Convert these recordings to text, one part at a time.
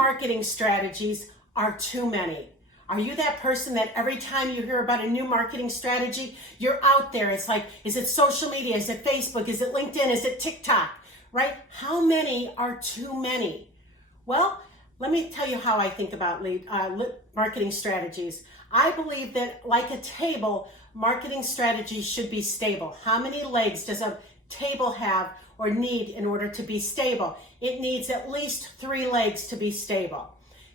marketing strategies are too many? Are you that person that every time you hear about a new marketing strategy, you're out there? It's like, is it social media? Is it Facebook? Is it LinkedIn? Is it TikTok? Right? How many are too many? Well, let me tell you how I think about marketing strategies. I believe that, like a table, marketing strategies should be stable. How many legs does a table have or need in order to be stable? It needs at least 3 legs to be stable.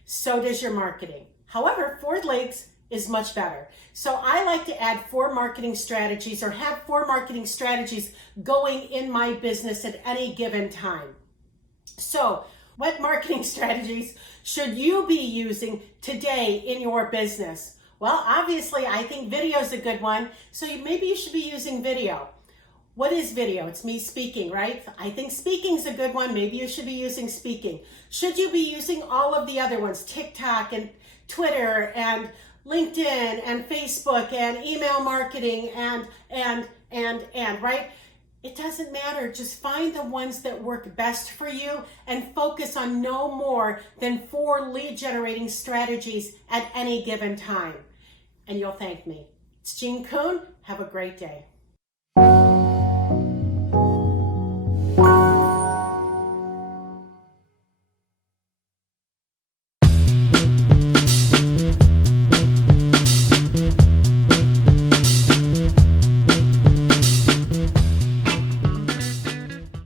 So does your marketing. However, 4 legs is much better. So I like to add 4 marketing strategies, or have 4 marketing strategies going in my business at any given time. So what marketing strategies should you be using today in your business? Well, obviously, I think video is a good one. So maybe you should be using video. What is video? It's me speaking, right? I think speaking is a good one. Maybe you should be using speaking. Should you be using all of the other ones? TikTok and Twitter and LinkedIn and Facebook and email marketing and, right? It doesn't matter. Just find the ones that work best for you and focus on no more than 4 lead generating strategies at any given time. And you'll thank me. It's Kuhn. Have a great day.